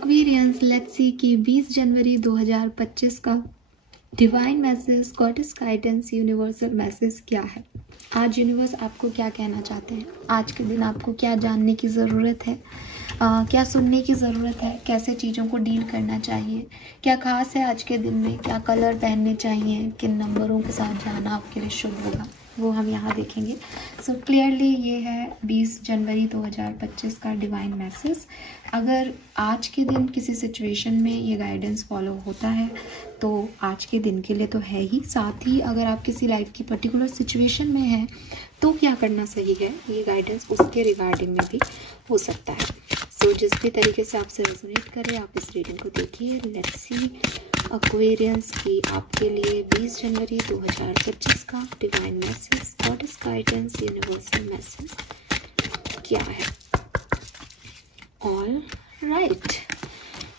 Aquarians, let's see कि 20 जनवरी 2025 का divine message, goddess guidance, universal message क्या है। आज यूनिवर्स आपको क्या कहना चाहते हैं, आज के दिन आपको क्या जानने की ज़रूरत है, क्या सुनने की ज़रूरत है, कैसे चीज़ों को डील करना चाहिए, क्या खास है आज के दिन में, क्या कलर पहनने चाहिए, किन नंबरों के साथ जाना आपके लिए शुभ होगा, वो हम यहाँ देखेंगे। सो क्लियरली ये है 20 जनवरी 2025 का डिवाइन मैसेज। अगर आज के दिन किसी सिचुएशन में ये गाइडेंस फॉलो होता है तो आज के दिन के लिए तो है ही, साथ ही अगर आप किसी लाइफ की पर्टिकुलर सिचुएशन में हैं तो क्या करना सही है, ये गाइडेंस उसके रिगार्डिंग में भी हो सकता है। सो जिस भी तरीके से आपसे रेजोनेट करे आप इस रीडिंग को देखिए। लेट्स सी एक्वेरियंस की आपके लिए 20 जनवरी 2025 का divine message, goddess guidance, universal message क्या है। All right,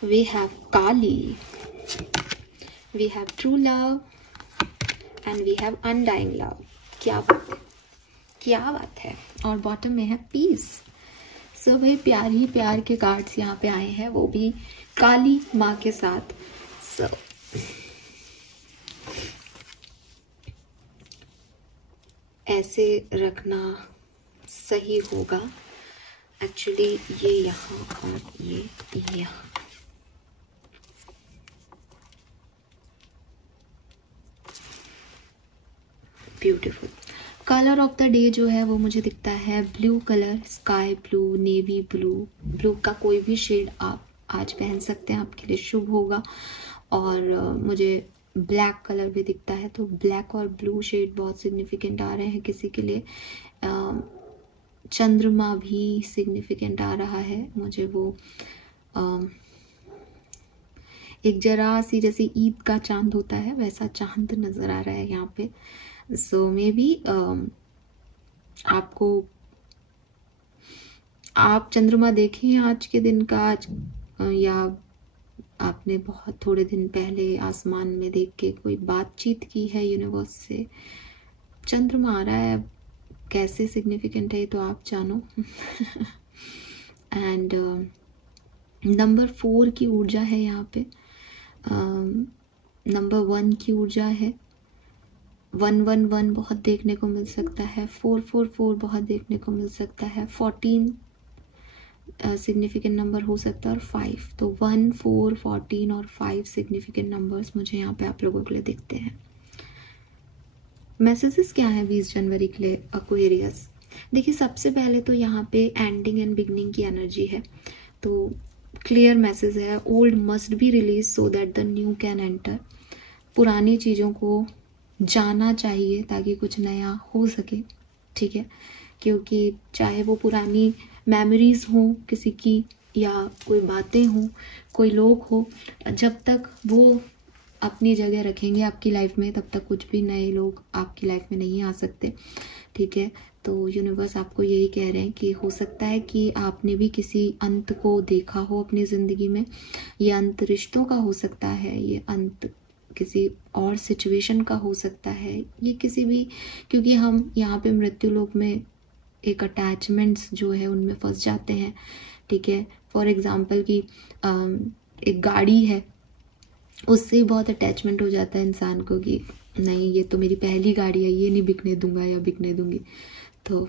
we have Kali, we have true love and we have undying love. क्या बात है, क्या बात है। और बॉटम में है पीस। सो भाई प्यार ही प्यार के कार्ड्स यहाँ पे आए हैं, वो भी काली माँ के साथ। सो ऐसे रखना सही होगा एक्चुअली, ये यहाँ और ये यहाँ। Beautiful. Colour of the day जो है वो मुझे दिखता है blue colour, sky blue, navy blue, blue का कोई भी शेड आप आज पहन सकते हैं, आपके लिए शुभ होगा। और मुझे ब्लैक कलर भी दिखता है, तो ब्लैक और ब्लू शेड बहुत सिग्निफिकेंट आ रहे हैं किसी के लिए। चंद्रमा भी सिग्निफिकेंट आ रहा है मुझे, वो एक जरा सी जैसे ईद का चांद होता है वैसा चांद नजर आ रहा है यहाँ पे। सो मे बी आपको, आप चंद्रमा देखें आज के दिन का, आज या आपने बहुत थोड़े दिन पहले आसमान में देख के कोई बातचीत की है यूनिवर्स से। चंद्रमा आ रहा है, कैसे सिग्निफिकेंट है तो आप जानो। एंड नंबर 4 की ऊर्जा है यहाँ पे, नंबर 1 की ऊर्जा है, 111 बहुत देखने को मिल सकता है, 444 बहुत देखने को मिल सकता है, 14 सिग्निफिकेंट नंबर हो सकता है, और 5। तो 1, 4, 14 और 5 सिग्निफिकेंट नंबर्स मुझे यहाँ पे आप लोगों के लिए दिखते हैं। मैसेजेस क्या है 20 जनवरी के लिए एक्वेरियस। देखिए सबसे पहले तो यहाँ पे एंडिंग एंड बिगनिंग की एनर्जी है, तो क्लियर मैसेज है, old must be release so that the new can enter. पुरानी चीज़ों को जाना चाहिए ताकि कुछ नया हो सके, ठीक है, क्योंकि चाहे वो पुरानी मेमोरीज हो किसी की, या कोई बातें हो, कोई लोग हो, जब तक वो अपनी जगह रखेंगे आपकी लाइफ में तब तक कुछ भी नए लोग आपकी लाइफ में नहीं आ सकते, ठीक है। तो यूनिवर्स आपको यही कह रहे हैं कि हो सकता है कि आपने भी किसी अंत को देखा हो अपनी ज़िंदगी में। ये अंत रिश्तों का हो सकता है, ये अंत किसी और सिचुएशन का हो सकता है, ये किसी भी, क्योंकि हम यहाँ पे मृत्यु लोक में एक अटैचमेंट्स जो है उनमें फंस जाते हैं, ठीक है। फॉर एग्जांपल कि एक गाड़ी है, उससे ही बहुत अटैचमेंट हो जाता है इंसान को कि नहीं ये तो मेरी पहली गाड़ी है, ये नहीं बिकने दूंगा या बिकने दूंगी। तो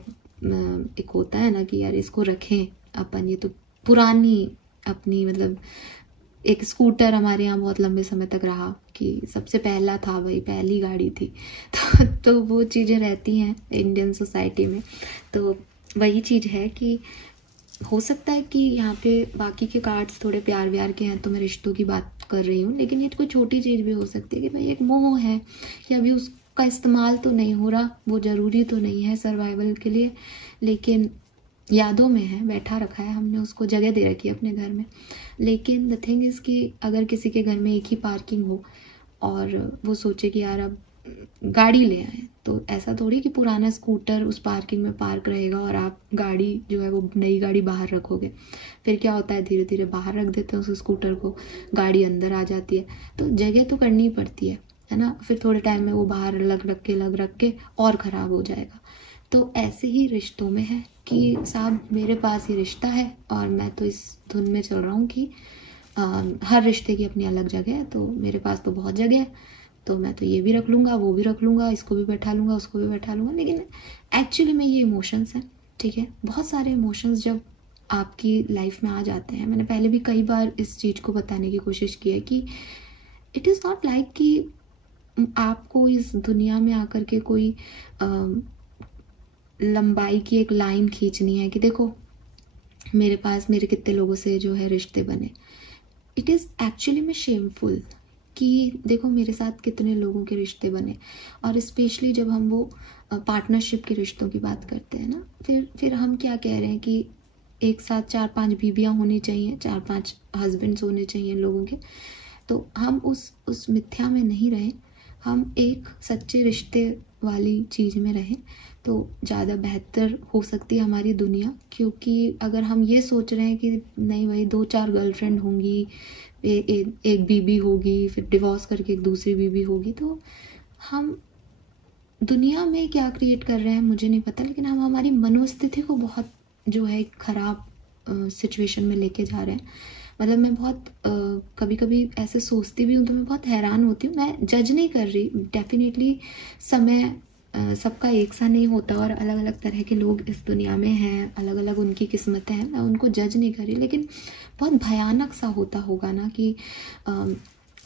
एक होता है ना कि यार इसको रखें अपन, ये तो पुरानी अपनी, मतलब एक स्कूटर हमारे यहाँ बहुत लंबे समय तक रहा कि सबसे पहला था, वही पहली गाड़ी थी। तो वो चीज़ें रहती हैं इंडियन सोसाइटी में। तो वही चीज़ है कि हो सकता है कि यहाँ पे बाकी के कार्ड्स थोड़े प्यार व्यार के हैं तो मैं रिश्तों की बात कर रही हूँ, लेकिन ये कोई छोटी चीज़ भी हो सकती है कि भाई एक मोह है कि अभी उसका इस्तेमाल तो नहीं हो रहा, वो ज़रूरी तो नहीं है सर्वाइवल के लिए, लेकिन यादों में है, बैठा रखा है हमने, उसको जगह दे रखी है अपने घर में। लेकिन द थिंग इज़ कि अगर किसी के घर में एक ही पार्किंग हो और वो सोचे कि यार अब गाड़ी ले आए, तो ऐसा थोड़ी कि पुराना स्कूटर उस पार्किंग में पार्क रहेगा और आप गाड़ी जो है वो नई गाड़ी बाहर रखोगे। फिर क्या होता है, धीरे धीरे बाहर रख देते हैं उस स्कूटर को, गाड़ी अंदर आ जाती है। तो जगह तो करनी पड़ती है ना। फिर थोड़े टाइम में वो बाहर लग रख के और ख़राब हो जाएगा। तो ऐसे ही रिश्तों में है कि साहब मेरे पास ये रिश्ता है और मैं तो इस धुन में चल रहा हूँ कि हर रिश्ते की अपनी अलग जगह है, तो मेरे पास तो बहुत जगह है, तो मैं तो ये भी रख लूँगा, वो भी रख लूँगा, इसको भी बैठा लूँगा, उसको भी बैठा लूँगा। लेकिन एक्चुअली में ये इमोशंस हैं, ठीक है। बहुत सारे इमोशंस जब आपकी लाइफ में आ जाते हैं, मैंने पहले भी कई बार इस चीज़ को बताने की कोशिश की है कि इट इज़ नॉट लाइक कि आपको इस दुनिया में आकर के कोई लंबाई की एक लाइन खींचनी है कि देखो मेरे पास मेरे कितने लोगों से जो है रिश्ते बने। इट इज़ एक्चुअली में शेमफुल कि देखो मेरे साथ कितने लोगों के रिश्ते बने। और स्पेशली जब हम वो पार्टनरशिप के रिश्तों की बात करते हैं ना, फिर हम क्या कह रहे हैं कि एक साथ 4-5 बीबियाँ होनी चाहिए, 4-5 हस्बैंड्स होने चाहिए लोगों के। तो हम उस मिथ्या में नहीं रहे, हम एक सच्चे रिश्ते वाली चीज़ में रहें तो ज़्यादा बेहतर हो सकती है हमारी दुनिया। क्योंकि अगर हम ये सोच रहे हैं कि नहीं भाई 2-4 गर्लफ्रेंड होंगी, एक बीबी होगी, फिर डिवोर्स करके एक दूसरी बीबी होगी, तो हम दुनिया में क्या क्रिएट कर रहे हैं मुझे नहीं पता, लेकिन हम हमारी मनोस्थिति को बहुत जो है खराब सिचुएशन में लेके जा रहे हैं। मतलब मैं बहुत कभी कभी ऐसे सोचती भी हूँ तो मैं बहुत हैरान होती हूँ। मैं जज नहीं कर रही, डेफिनेटली समय सबका एक सा नहीं होता और अलग अलग तरह के लोग इस दुनिया में हैं, अलग अलग उनकी किस्मतें हैं, मैं उनको जज नहीं कर रही। लेकिन बहुत भयानक सा होता होगा ना कि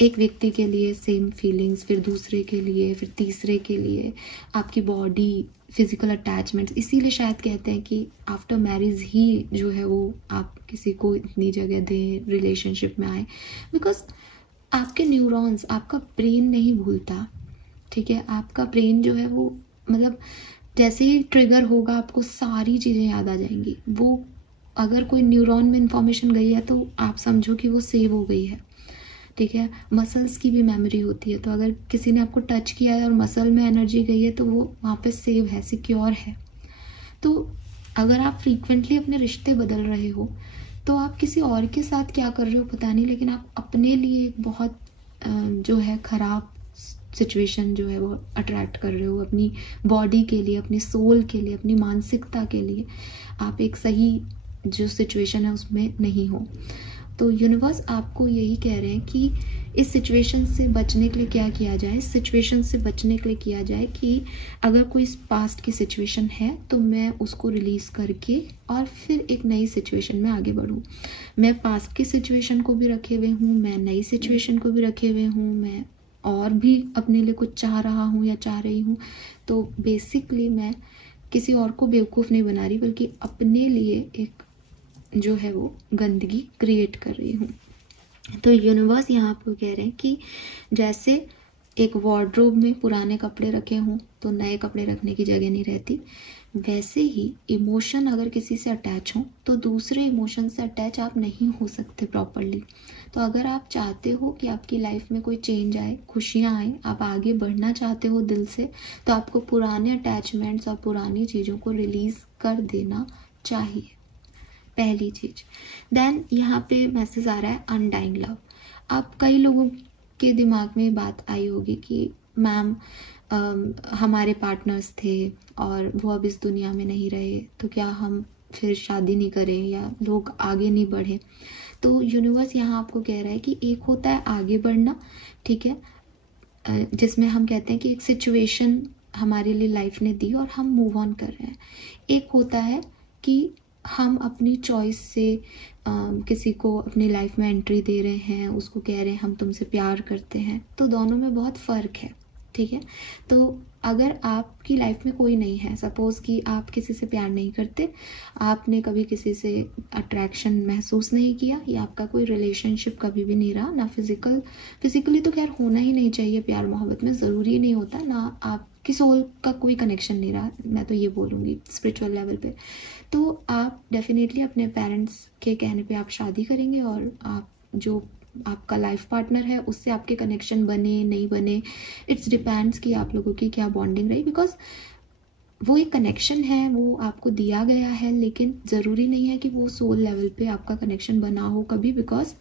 एक व्यक्ति के लिए सेम फीलिंग्स, फिर दूसरे के लिए, फिर तीसरे के लिए आपकी बॉडी, फिजिकल अटैचमेंट्स। इसीलिए शायद कहते हैं कि आफ्टर मैरिज ही जो है वो आप किसी को इतनी जगह दें, रिलेशनशिप में आए, बिकॉज आपके न्यूरॉन्स, आपका ब्रेन नहीं भूलता, ठीक है। आपका ब्रेन जो है वो मतलब जैसे ही ट्रिगर होगा आपको सारी चीज़ें याद आ जाएंगी। वो अगर कोई न्यूरॉन में इंफॉर्मेशन गई है तो आप समझो कि वो सेव हो गई है, ठीक है। मसल्स की भी मेमोरी होती है, तो अगर किसी ने आपको टच किया है और मसल में एनर्जी गई है तो वो वहाँ पे सेव है, सिक्योर है। तो अगर आप फ्रीक्वेंटली अपने रिश्ते बदल रहे हो तो आप किसी और के साथ क्या कर रहे हो पता नहीं, लेकिन आप अपने लिए एक बहुत जो है खराब सिचुएशन जो है वो अट्रैक्ट कर रहे हो। अपनी बॉडी के लिए, अपनी सोल के लिए, अपनी मानसिकता के लिए आप एक सही जो सिचुएशन है उसमें नहीं हो। तो यूनिवर्स आपको यही कह रहे हैं कि इस सिचुएशन से बचने के लिए क्या किया जाए। इस सिचुएशन से बचने के लिए किया जाए कि अगर कोई पास्ट की सिचुएशन है तो मैं उसको रिलीज करके और फिर एक नई सिचुएशन में आगे बढ़ूँ। मैं पास्ट की सिचुएशन को भी रखे हुए हूँ, मैं नई सिचुएशन को भी रखे हुए हूँ, मैं और भी अपने लिए कुछ चाह रहा हूँ या चाह रही हूँ। तो बेसिकली मैं किसी और को बेवकूफ़ नहीं बना रही, बल्कि अपने लिए एक जो है वो गंदगी क्रिएट कर रही हूँ। तो यूनिवर्स यहाँ आपको कह रहे हैं कि जैसे एक वार्डरोब में पुराने कपड़े रखे हों तो नए कपड़े रखने की जगह नहीं रहती, वैसे ही इमोशन अगर किसी से अटैच हो तो दूसरे इमोशन से अटैच आप नहीं हो सकते प्रॉपरली। तो अगर आप चाहते हो कि आपकी लाइफ में कोई चेंज आए, खुशियाँ आए, आप आगे बढ़ना चाहते हो दिल से, तो आपको पुराने अटैचमेंट्स और पुरानी चीज़ों को रिलीज कर देना चाहिए, पहली चीज। देन यहाँ पे मैसेज आ रहा है अनडाइंग लव। अब कई लोगों के दिमाग में बात आई होगी कि मैम हमारे पार्टनर्स थे और वो अब इस दुनिया में नहीं रहे, तो क्या हम फिर शादी नहीं करें या लोग आगे नहीं बढ़े। तो यूनिवर्स यहाँ आपको कह रहा है कि एक होता है आगे बढ़ना, ठीक है, जिसमें हम कहते हैं कि एक सिचुएशन हमारे लिए लाइफ ने दी और हम मूव ऑन कर रहे हैं। एक होता है कि हम अपनी चॉइस से किसी को अपनी लाइफ में एंट्री दे रहे हैं, उसको कह रहे हैं हम तुमसे प्यार करते हैं। तो दोनों में बहुत फ़र्क है, ठीक है। तो अगर आपकी लाइफ में कोई नहीं है, सपोज कि आप किसी से प्यार नहीं करते, आपने कभी किसी से अट्रैक्शन महसूस नहीं किया, या आपका कोई रिलेशनशिप कभी भी नहीं रहा, ना फिजिकली तो खैर होना ही नहीं चाहिए प्यार मोहब्बत में, ज़रूरी नहीं होता, ना आपकी सोल का कोई कनेक्शन नहीं रहा, मैं तो ये बोलूँगी स्पिरिचुअल लेवल पे, तो आप डेफिनेटली अपने पेरेंट्स के कहने पे आप शादी करेंगे और आप जो आपका लाइफ पार्टनर है उससे आपके कनेक्शन बने नहीं बने, इट्स डिपेंड्स कि आप लोगों की क्या बॉन्डिंग रही। बिकॉज वो एक कनेक्शन है, वो आपको दिया गया है, लेकिन ज़रूरी नहीं है कि वो सोल लेवल पे आपका कनेक्शन बना हो कभी, बिकॉज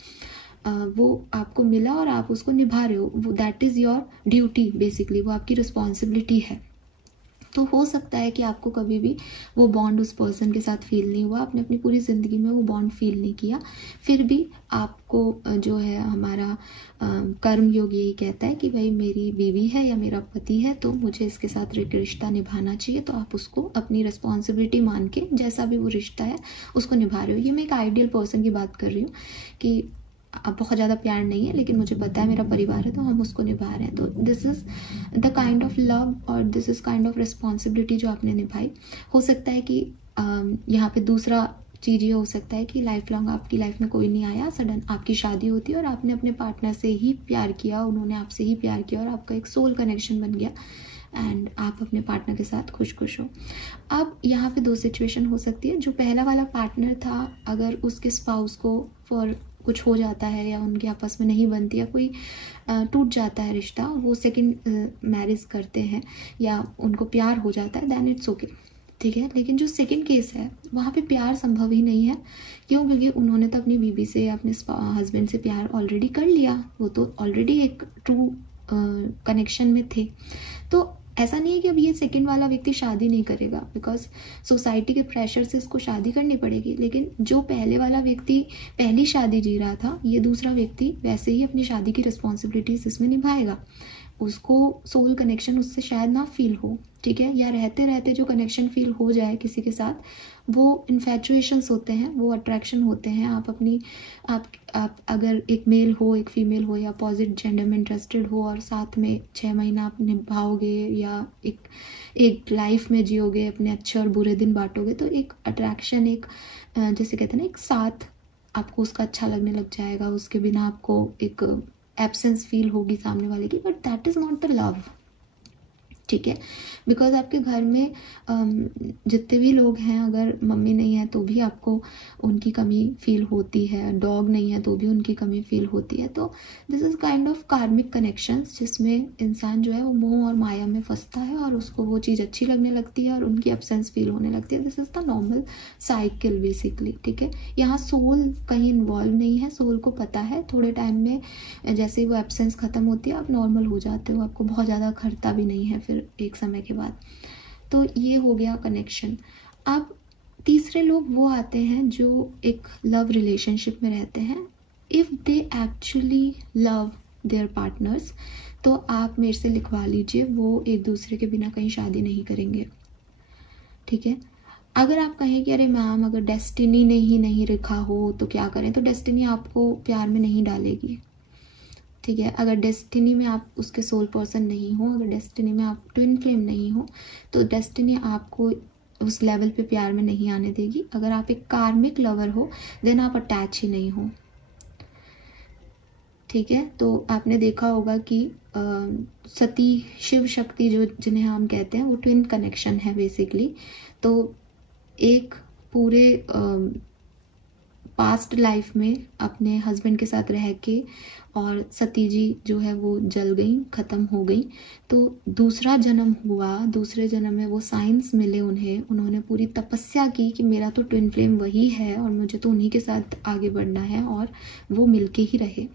वो आपको मिला और आप उसको निभा रहे हो, वो that is your duty basically, वो आपकी रिस्पॉन्सिबिलिटी है। तो हो सकता है कि आपको कभी भी वो बॉन्ड उस पर्सन के साथ फील नहीं हुआ, आपने अपनी पूरी ज़िंदगी में वो बॉन्ड फील नहीं किया, फिर भी आपको जो है हमारा कर्म योग यही कहता है कि भाई मेरी बीवी है या मेरा पति है तो मुझे इसके साथ एक रिश्ता निभाना चाहिए, तो आप उसको अपनी रिस्पॉन्सिबिलिटी मान के जैसा भी वो रिश्ता है उसको निभा रहे हो। ये मैं एक आइडियल पर्सन की बात कर रही हूँ कि अब बहुत ज़्यादा प्यार नहीं है लेकिन मुझे पता है मेरा परिवार है तो हम उसको निभा रहे हैं। तो this is the kind of love और this is kind of responsibility जो आपने निभाई। हो सकता है कि यहाँ पे दूसरा चीज़ ये हो सकता है कि लाइफ लॉन्ग आपकी लाइफ में कोई नहीं आया, सडन आपकी शादी होती है और आपने अपने पार्टनर से ही प्यार किया, उन्होंने आपसे ही प्यार किया और आपका एक सोल कनेक्शन बन गया एंड आप अपने पार्टनर के साथ खुश हो। अब यहाँ पे दो सिचुएशन हो सकती है। जो पहला वाला पार्टनर था, अगर उसके स्पाउस को फॉर कुछ हो जाता है या उनके आपस में नहीं बनती या कोई टूट जाता है रिश्ता, वो सेकंड मैरिज करते हैं या उनको प्यार हो जाता है, देन इट्स ओके, ठीक है। लेकिन जो सेकंड केस है वहाँ पे प्यार संभव ही नहीं है। क्यों? क्योंकि उन्होंने तो अपनी बीवी से या अपने हस्बैंड से प्यार ऑलरेडी कर लिया, वो तो ऑलरेडी एक ट्रू कनेक्शन में थे। तो ऐसा नहीं है कि अब ये सेकंड वाला व्यक्ति शादी नहीं करेगा, बिकॉज सोसाइटी के प्रेशर से इसको शादी करनी पड़ेगी। लेकिन जो पहले वाला व्यक्ति पहली शादी जी रहा था, ये दूसरा व्यक्ति वैसे ही अपनी शादी की रिस्पॉन्सिबिलिटीज इसमें निभाएगा। उसको सोल कनेक्शन उससे शायद ना फील हो, ठीक है, या रहते रहते जो कनेक्शन फील हो जाए किसी के साथ, वो इन्फैचुएशंस होते हैं, वो अट्रैक्शन होते हैं। आप अगर एक मेल हो एक फीमेल हो या अपोजिट जेंडर में इंटरेस्टेड हो और साथ में 6 महीना आप निभाओगे या एक लाइफ में जियोगे, अपने अच्छे और बुरे दिन बांटोगे, तो एक अट्रैक्शन, एक जैसे कहते हैं ना, एक साथ आपको उसका अच्छा लगने लग जाएगा, उसके बिना आपको एक एब्सेंस फील होगी सामने वाले की, but that is not the love, ठीक है। बिकॉज आपके घर में जितने भी लोग हैं, अगर मम्मी नहीं है तो भी आपको उनकी कमी फील होती है, डॉग नहीं है तो भी उनकी कमी फील होती है। तो दिस इज काइंड ऑफ कार्मिक कनेक्शंस, जिसमें इंसान जो है वो मोह और माया में फंसता है और उसको वो चीज़ अच्छी लगने लगती है और उनकी एब्सेंस फील होने लगती है। This is the normal cycle basically, ठीक है। यहाँ सोल कहीं इन्वॉल्व नहीं है, सोल को पता है थोड़े टाइम में जैसे ही वो एब्सेंस खत्म होती है आप नॉर्मल हो जाते हो, आपको बहुत ज़्यादा खरता भी नहीं है फिर एक समय के बाद। तो ये हो गया कनेक्शन। अब तीसरे लोग वो आते हैं जो एक लव रिलेशनशिप में रहते हैं। If they actually love there partners, तो आप मेरे से लिखवा लीजिए, वो एक दूसरे के बिना कहीं शादी नहीं करेंगे, ठीक है। अगर आप कहें कि अरे मैम अगर डेस्टिनी ने ही नहीं लिखा हो तो क्या करें, तो डेस्टिनी आपको प्यार में नहीं डालेगी, ठीक है। अगर डेस्टिनी में आप उसके सोल पर्सन नहीं हो, अगर डेस्टिनी में आप ट्विन फ्लेम नहीं हो, तो डेस्टिनी आपको उस लेवल पे प्यार में नहीं आने देगी। अगर आप एक कार्मिक लवर हो देन आप अटैच ही नहीं हो, ठीक है। तो आपने देखा होगा कि सती शिव शक्ति जो जिन्हें हम कहते हैं वो ट्विन कनेक्शन है बेसिकली। तो एक पूरे पास्ट लाइफ में अपने हस्बैंड के साथ रह के और सती जी जो है वो जल गई, खत्म हो गई। तो दूसरा जन्म हुआ, दूसरे जन्म में वो साइंस मिले उन्हें, उन्होंने पूरी तपस्या की कि मेरा तो ट्विन फ्लेम वही है और मुझे तो उन्हीं के साथ आगे बढ़ना है, और वो मिलके ही रहे।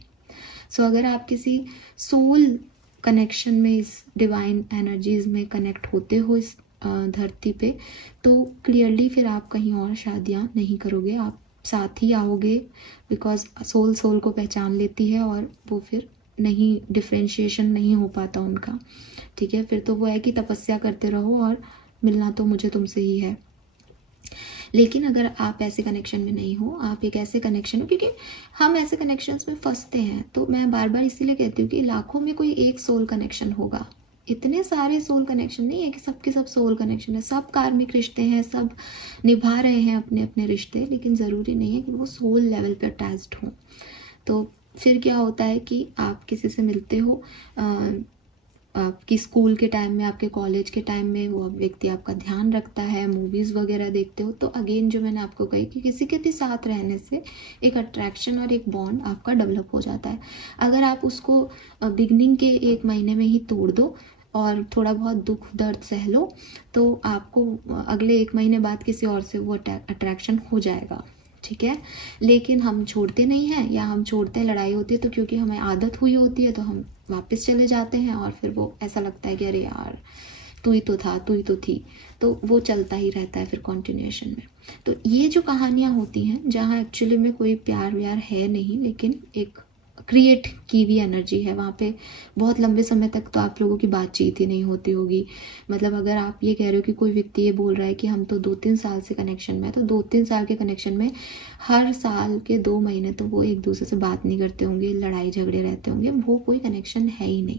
सो अगर आप किसी सोल कनेक्शन में इस डिवाइन एनर्जीज में कनेक्ट होते हो इस धरती पे, तो क्लियरली फिर आप कहीं और शादियां नहीं करोगे, आप साथ ही आओगे, बिकॉज सोल सोल को पहचान लेती है और वो फिर नहीं, डिफ्रेंशिएशन नहीं हो पाता उनका, ठीक है। फिर तो वो है कि तपस्या करते रहो और मिलना तो मुझे तुमसे ही है। लेकिन अगर आप ऐसे कनेक्शन में नहीं हो, आप एक ऐसे कनेक्शन हो, क्योंकि हम ऐसे कनेक्शंस में फंसते हैं, तो मैं बार बार इसीलिए कहती हूँ कि लाखों में कोई एक सोल कनेक्शन होगा, इतने सारे सोल कनेक्शन नहीं है कि सबके सब सोल कनेक्शन है, सब कार्मिक रिश्ते हैं, सब निभा रहे हैं अपने अपने रिश्ते, लेकिन ज़रूरी नहीं है कि वो सोल लेवल पे अटैच्ड हों। तो फिर क्या होता है कि आप किसी से मिलते हो, आपकी स्कूल के टाइम में, आपके कॉलेज के टाइम में वो व्यक्ति आपका ध्यान रखता है, मूवीज़ वगैरह देखते हो, तो अगेन जो मैंने आपको कही कि किसी के भी साथ रहने से एक अट्रैक्शन और एक बॉन्ड आपका डेवलप हो जाता है। अगर आप उसको बिगनिंग के 1 महीने में ही तोड़ दो और थोड़ा बहुत दुख दर्द सह लो, तो आपको अगले 1 महीने बाद किसी और से वो अट्रैक्शन हो जाएगा, ठीक है। लेकिन हम छोड़ते नहीं हैं, या हम छोड़ते हैं, लड़ाई होती है तो क्योंकि हमें आदत हुई होती है तो हम वापस चले जाते हैं, और फिर वो ऐसा लगता है कि अरे यार तू ही तो था, तू ही तो थी, तो वो चलता ही रहता है फिर कॉन्टिन्यूएशन में। तो ये जो कहानियाँ होती हैं जहाँ एक्चुअली में कोई प्यार व्यार है नहीं, लेकिन एक क्रिएट की हुई एनर्जी है, वहाँ पे बहुत लंबे समय तक तो आप लोगों की बातचीत ही नहीं होती होगी। मतलब अगर आप ये कह रहे हो कि कोई व्यक्ति ये बोल रहा है कि हम तो 2-3 साल से कनेक्शन में है, तो 2-3 साल के कनेक्शन में हर साल के 2 महीने तो वो एक दूसरे से बात नहीं करते होंगे, लड़ाई झगड़े रहते होंगे, वो कोई कनेक्शन है ही नहीं।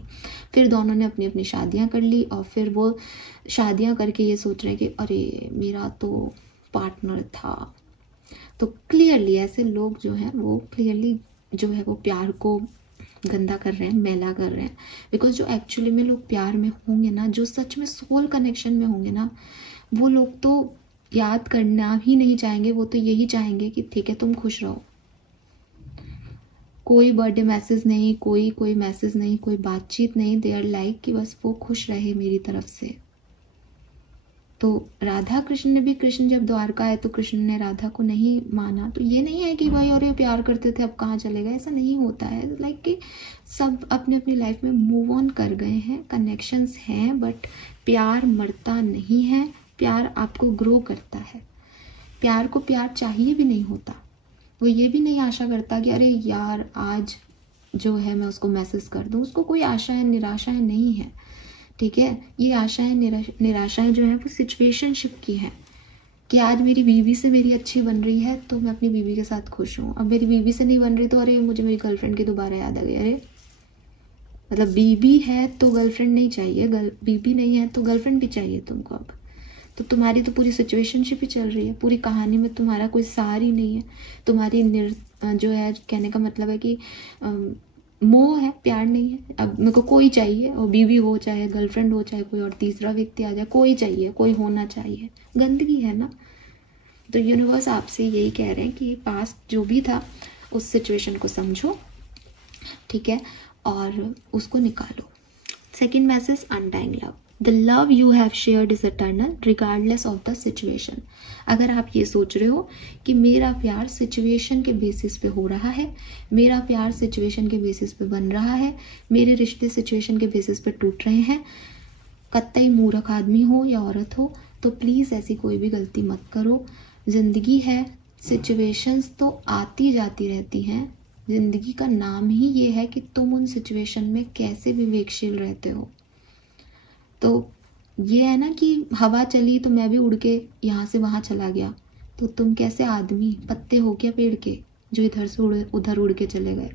फिर दोनों ने अपनी अपनी शादियाँ कर ली और फिर वो शादियाँ करके ये सोच रहे हैं कि अरे मेरा तो पार्टनर था। तो क्लियरली ऐसे लोग जो हैं वो क्लियरली जो है वो प्यार को गंदा कर रहे हैं, मैला कर रहे हैं। बिकॉज जो एक्चुअली में लोग प्यार में होंगे ना, जो सच में सोल कनेक्शन में होंगे ना, वो लोग तो याद करना ही नहीं चाहेंगे, वो तो यही चाहेंगे कि ठीक है तुम खुश रहो। कोई बर्थडे मैसेज नहीं, कोई मैसेज नहीं, कोई बातचीत नहीं, दे आर लाइक कि बस वो खुश रहे मेरी तरफ से। तो राधा कृष्ण ने भी, कृष्ण जब द्वारका आए तो कृष्ण ने राधा को नहीं माना। तो ये नहीं है कि भाई और ये प्यार करते थे अब कहाँ चले गए, ऐसा नहीं होता है। लाइक कि सब अपने अपनी लाइफ में मूव ऑन कर गए हैं, कनेक्शंस हैं, बट प्यार मरता नहीं है, प्यार आपको ग्रो करता है। प्यार को प्यार चाहिए भी नहीं होता, वो ये भी नहीं आशा करता कि अरे यार आज जो है मैं उसको मैसेज कर दूं। उसको कोई आशाएं निराशाएं नहीं है, ठीक है। ये आशाएं निराशाएं जो है वो सिचुएशनशिप की है कि आज मेरी बीवी से मेरी अच्छी बन रही है तो मैं अपनी बीवी के साथ खुश हूँ। अब मेरी बीवी से नहीं बन रही तो अरे मुझे मेरी गर्लफ्रेंड की दोबारा याद आ गई। अरे मतलब बीवी है तो गर्लफ्रेंड नहीं चाहिए, बीवी नहीं है तो गर्लफ्रेंड भी चाहिए तुमको। अब तो तुम्हारी तो पूरी सिचुएशनशिप ही चल रही है, पूरी कहानी में तुम्हारा कोई सार ही नहीं है। तुम्हारी जो है कहने का मतलब है कि मोह है, प्यार नहीं है। अब मेरे को कोई चाहिए, और बीवी हो चाहे गर्लफ्रेंड हो चाहे कोई और तीसरा व्यक्ति आ जाए, कोई चाहिए, कोई होना चाहिए। गंदगी है ना। तो यूनिवर्स आपसे यही कह रहे हैं कि पास्ट जो भी था उस सिचुएशन को समझो, ठीक है, और उसको निकालो। Second message, untying love. The love you have shared is eternal regardless of the situation. अगर आप ये सोच रहे हो कि मेरा प्यार सिचुएशन के बेसिस पे हो रहा है, मेरा प्यार सिचुएशन के बेसिस पे बन रहा है, मेरे रिश्ते सिचुएशन के बेसिस पे टूट रहे हैं, कतई मूर्ख आदमी हो या औरत हो, तो प्लीज ऐसी कोई भी गलती मत करो। जिंदगी है, सिचुएशंस तो आती जाती रहती हैं। जिंदगी का नाम ही ये है कि तुम उन सिचुएशन में कैसे विवेकशील रहते हो। तो ये है ना कि हवा चली तो मैं भी उड़ के यहाँ से वहां चला गया, तो तुम कैसे आदमी पत्ते हो क्या पेड़ के जो इधर से उधर उड़ के चले गए।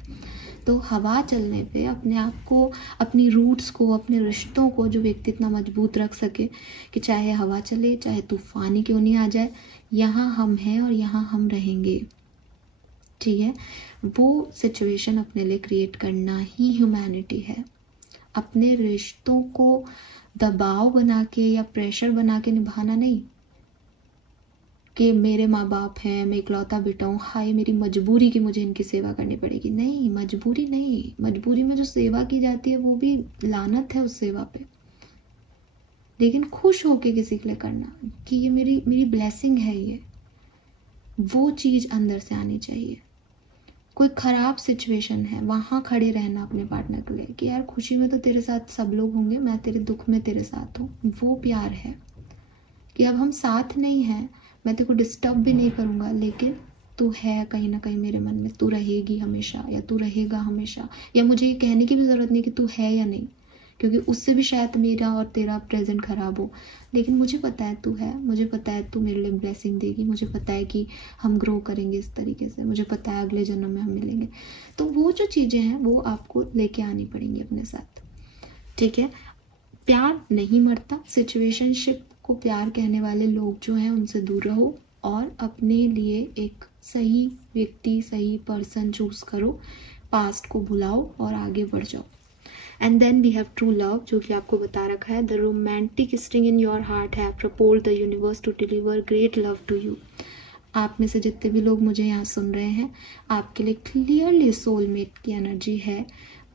तो हवा चलने पे अपने आप को, अपनी रूट्स को, अपने रिश्तों को जो व्यक्ति इतना मजबूत रख सके कि चाहे हवा चले, चाहे तूफान ही क्यों नहीं आ जाए, यहाँ हम हैं और यहाँ हम रहेंगे, ठीक है। वो सिचुएशन अपने लिए क्रिएट करना ही ह्यूमैनिटी है। अपने रिश्तों को दबाव बना के या प्रेशर बना के निभाना नहीं कि मेरे माँ बाप हैं, मैं इकलौता बेटा हूँ, हाय मेरी मजबूरी की मुझे इनकी सेवा करनी पड़ेगी। नहीं, मजबूरी नहीं। मजबूरी में जो सेवा की जाती है वो भी लानत है उस सेवा पे। लेकिन खुश होके किसी के लिए करना कि ये मेरी ब्लेसिंग है, ये वो चीज अंदर से आनी चाहिए। कोई खराब सिचुएशन है, वहां खड़े रहना अपने पार्टनर के लिए कि यार खुशी में तो तेरे साथ सब लोग होंगे, मैं तेरे दुख में तेरे साथ हूँ। वो प्यार है कि अब हम साथ नहीं हैं, मैं तेरे को डिस्टर्ब भी नहीं करूंगा, लेकिन तू है कहीं ना कहीं मेरे मन में, तू रहेगी हमेशा या तू रहेगा हमेशा। या मुझे ये कहने की भी जरूरत नहीं कि तू है या नहीं, क्योंकि उससे भी शायद मेरा और तेरा प्रेजेंट खराब हो, लेकिन मुझे पता है तू है, मुझे पता है तू मेरे लिए ब्लेसिंग देगी, मुझे पता है कि हम ग्रो करेंगे इस तरीके से, मुझे पता है अगले जन्म में हम मिलेंगे। तो वो जो चीजें हैं वो आपको लेके आनी पड़ेंगी अपने साथ, ठीक है। प्यार नहीं मरता। सिचुएशनशिप को प्यार कहने वाले लोग जो हैं उनसे दूर रहो और अपने लिए एक सही व्यक्ति, सही पर्सन चूज करो। पास्ट को भुलाओ और आगे बढ़ जाओ। And then we have true love, जो कि आपको बता रखा है, the romantic string in your heart have proposed the universe to deliver great love to you. आप में से जितने भी लोग मुझे यहाँ सुन रहे हैं, आपके लिए क्लियरली सोलमेट की एनर्जी है।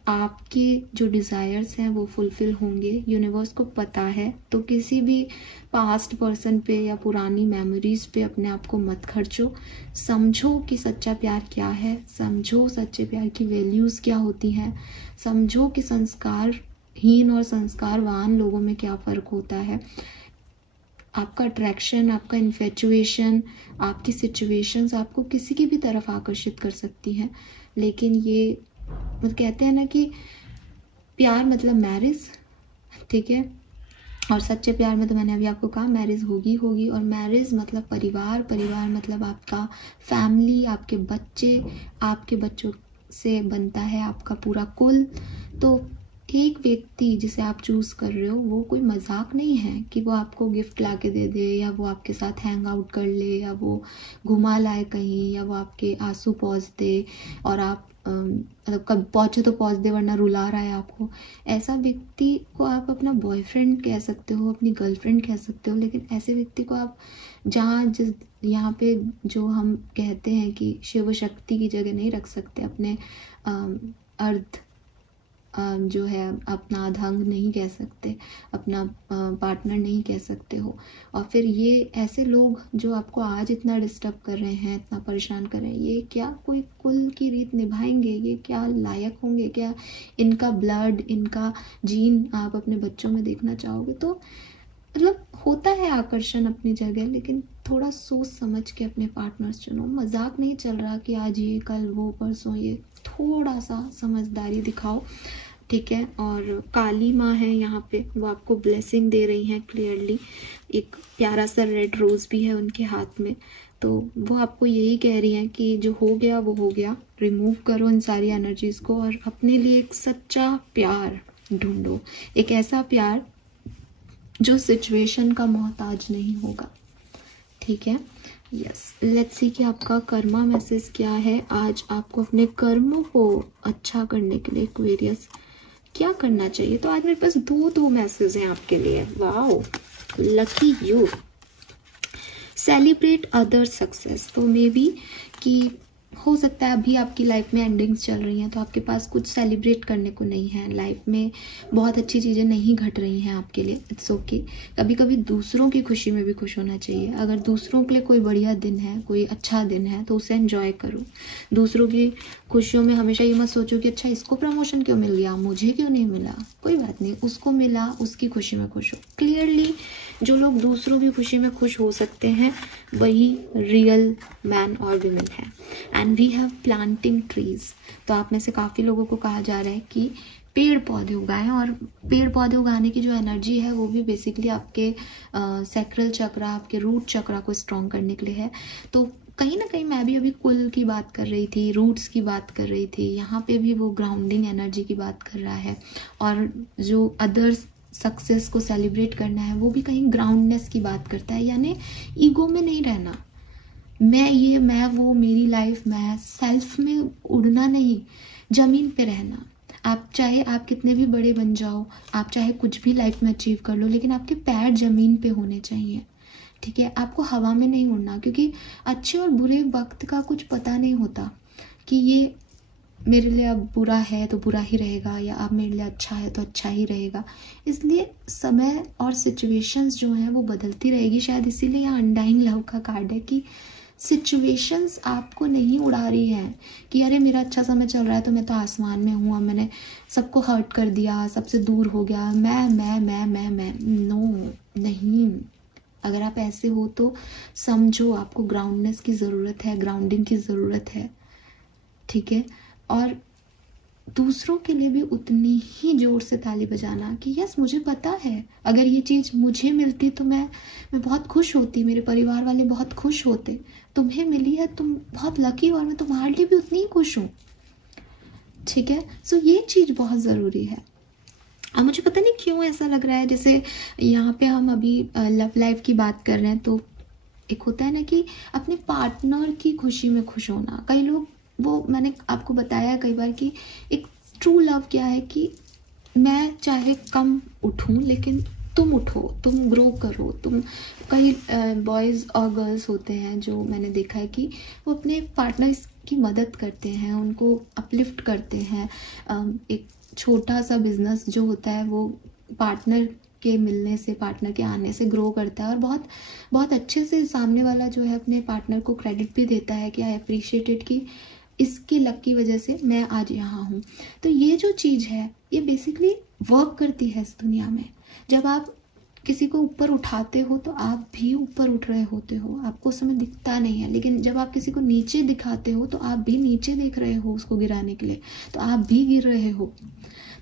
आपके जो डिजायर्स हैं वो फुलफिल होंगे, यूनिवर्स को पता है। तो किसी भी पास्ट पर्सन पे या पुरानी मेमोरीज पे अपने आप को मत खर्चो। समझो कि सच्चा प्यार क्या है, समझो सच्चे प्यार की वैल्यूज क्या होती हैं, समझो कि संस्कार हीन और संस्कारवान लोगों में क्या फ़र्क होता है। आपका अट्रैक्शन, आपका इन्फेचुएशन, आपकी सिचुएशंस आपको किसी की भी तरफ आकर्षित कर सकती हैं, लेकिन ये मतलब कहते हैं ना कि प्यार मतलब मैरिज, ठीक है। और सच्चे प्यार में तो मैंने अभी आपको कहा मैरिज होगी होगी, और मैरिज मतलब परिवार, परिवार मतलब आपका फैमिली, आपके बच्चे, आपके बच्चों से बनता है आपका पूरा कुल। तो एक व्यक्ति जिसे आप चूज़ कर रहे हो वो कोई मजाक नहीं है कि वो आपको गिफ्ट ला के दे दे, या वो आपके साथ हैंग आउट कर ले, या वो घुमा लाए कहीं, या वो आपके आंसू पहुँच दे और आप मतलब कब पहुँचे तो पहुँच दे वरना रुला रहा है आपको। ऐसा व्यक्ति को आप अपना बॉयफ्रेंड कह सकते हो, अपनी गर्लफ्रेंड कह सकते हो, लेकिन ऐसे व्यक्ति को आप जिस यहाँ पे जो हम कहते हैं कि शिव शक्ति की जगह नहीं रख सकते, अपने अर्ध जो है अपना अधंग नहीं कह सकते, अपना पार्टनर नहीं कह सकते हो। और फिर ये ऐसे लोग जो आपको आज इतना डिस्टर्ब कर रहे हैं, इतना परेशान कर रहे हैं, ये क्या कोई कुल की रीत निभाएंगे? ये क्या लायक होंगे? क्या इनका ब्लड, इनका जीन आप अपने बच्चों में देखना चाहोगे? तो मतलब होता है आकर्षण अपनी जगह, लेकिन थोड़ा सोच समझ के अपने पार्टनर्स चुनो। मजाक नहीं चल रहा कि आज ये कल वो परसों ये, थोड़ा सा समझदारी दिखाओ, ठीक है। और काली माँ है यहाँ पे, वो आपको ब्लेसिंग दे रही हैं क्लियरली। एक प्यारा सा रेड रोज भी है उनके हाथ में, तो वो आपको यही कह रही हैं कि जो हो गया वो हो गया, रिमूव करो इन सारी एनर्जीज को और अपने लिए एक सच्चा प्यार ढूंढो, एक ऐसा प्यार जो सिचुएशन का मोहताज नहीं होगा, ठीक है। यस, लेट्स सी कि आपका कर्मा मैसेज क्या है आज। आपको अपने कर्मों को अच्छा करने के लिए एक्वेरियस क्या करना चाहिए? तो आज मेरे पास दो मैसेज हैं आपके लिए। Wow, lucky you. Celebrate other success. तो मे बी कि हो सकता है अभी आपकी लाइफ में एंडिंग्स चल रही हैं, तो आपके पास कुछ सेलिब्रेट करने को नहीं है, लाइफ में बहुत अच्छी चीज़ें नहीं घट रही हैं आपके लिए। It's okay. कभी कभी दूसरों की खुशी में भी खुश होना चाहिए। अगर दूसरों के लिए कोई बढ़िया दिन है, कोई अच्छा दिन है, तो उसे एंजॉय करो। दूसरों की खुशियों में हमेशा ये मत सोचो कि अच्छा इसको प्रमोशन क्यों मिल गया, मुझे क्यों नहीं मिला। कोई बात नहीं, उसको मिला, उसकी खुशी में खुश हो। क्लियरली जो लोग दूसरों की खुशी में खुश हो सकते हैं वही रियल मैन और वुमेन है। And we have planting trees. तो आप में से काफ़ी लोगों को कहा जा रहा है कि पेड़ पौधे उगाएं, और पेड़ पौधे उगाने की जो एनर्जी है वो भी बेसिकली आपके सैक्रल चक्रा, आपके रूट चक्रा को स्ट्रॉन्ग करने के लिए है। तो कहीं ना कहीं मैं भी अभी कुल की बात कर रही थी, रूट्स की बात कर रही थी, यहाँ पे भी वो ग्राउंडिंग एनर्जी की बात कर रहा है। और जो अदर्स सक्सेस को सेलिब्रेट करना है वो भी कहीं ग्राउंडनेस की बात करता है, यानी ईगो में नहीं रहना, मैं ये, मैं वो, मेरी लाइफ, मैं सेल्फ में उड़ना नहीं, जमीन पे रहना। आप चाहे आप कितने भी बड़े बन जाओ, आप चाहे कुछ भी लाइफ में अचीव कर लो, लेकिन आपके पैर जमीन पे होने चाहिए, ठीक है। आपको हवा में नहीं उड़ना, क्योंकि अच्छे और बुरे वक्त का कुछ पता नहीं होता कि ये मेरे लिए अब बुरा है तो बुरा ही रहेगा, या अब मेरे लिए अच्छा है तो अच्छा ही रहेगा। इसलिए समय और सिचुएशंस जो हैं वो बदलती रहेगी। शायद इसीलिए यहाँ अनडाइंग लव का कार्ड है कि सिचुएशंस आपको नहीं उड़ा रही हैं कि अरे मेरा अच्छा समय चल रहा है तो मैं तो आसमान में हूँ, अब मैंने सबको हर्ट कर दिया, सबसे दूर हो गया, मैं नो, नहीं। अगर आप ऐसे हो तो समझो आपको ग्राउंडनेस की ज़रूरत है, ग्राउंडिंग की ज़रूरत है, ठीक है। और दूसरों के लिए भी उतनी ही जोर से ताली बजाना कि यस मुझे पता है अगर ये चीज़ मुझे मिलती तो मैं बहुत खुश होती, मेरे परिवार वाले बहुत खुश होते, तुम्हें मिली है, तुम बहुत लकी, और मैं तुम्हारे लिए भी उतनी ही खुश हूँ, ठीक है। सो ये चीज़ बहुत ज़रूरी है। अब मुझे पता नहीं क्यों ऐसा लग रहा है जैसे यहाँ पे हम अभी लव लाइफ की बात कर रहे हैं, तो एक होता है ना कि अपने पार्टनर की खुशी में खुश होना। कई लोग, वो मैंने आपको बताया कई बार कि एक ट्रू लव क्या है कि मैं चाहे कम उठूं लेकिन तुम उठो, तुम ग्रो करो, तुम। कई बॉयज़ और गर्ल्स होते हैं जो मैंने देखा है कि वो अपने पार्टनर्स की मदद करते हैं, उनको अपलिफ्ट करते हैं। एक छोटा सा बिजनेस जो होता है वो पार्टनर के मिलने से, पार्टनर के आने से ग्रो करता है, और बहुत बहुत अच्छे से सामने वाला जो है अपने पार्टनर को क्रेडिट भी देता है कि आई अप्रिशिएटेड कि इसकी लक की वजह से मैं आज यहाँ हूँ। तो ये जो चीज़ है ये बेसिकली वर्क करती है इस दुनिया में। जब आप किसी को ऊपर उठाते हो तो आप भी ऊपर उठ रहे होते हो, आपको उस समय दिखता नहीं है। लेकिन जब आप किसी को नीचे दिखाते हो तो आप भी नीचे देख रहे हो उसको गिराने के लिए, तो आप भी गिर रहे हो।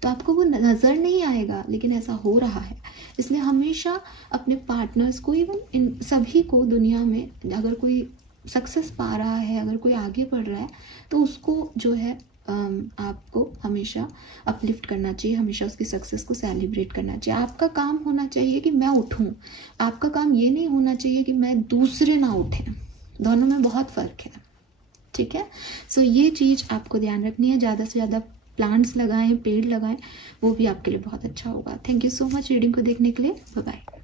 तो आपको वो नज़र नहीं आएगा, लेकिन ऐसा हो रहा है। इसलिए हमेशा अपने पार्टनर्स को, इवन इन सभी को दुनिया में, अगर कोई सक्सेस पा रहा है, अगर कोई आगे बढ़ रहा है, तो उसको जो है आपको हमेशा अपलिफ्ट करना चाहिए, हमेशा उसकी सक्सेस को सेलिब्रेट करना चाहिए। आपका काम होना चाहिए कि मैं उठूं, आपका काम ये नहीं होना चाहिए कि मैं दूसरे ना उठें। दोनों में बहुत फ़र्क है, ठीक है। सो ये चीज़ आपको ध्यान रखनी है। ज़्यादा से ज़्यादा प्लांट्स लगाएं, पेड़ लगाएं, वो भी आपके लिए बहुत अच्छा होगा। Thank you so much reading को देखने के लिए। Bye bye.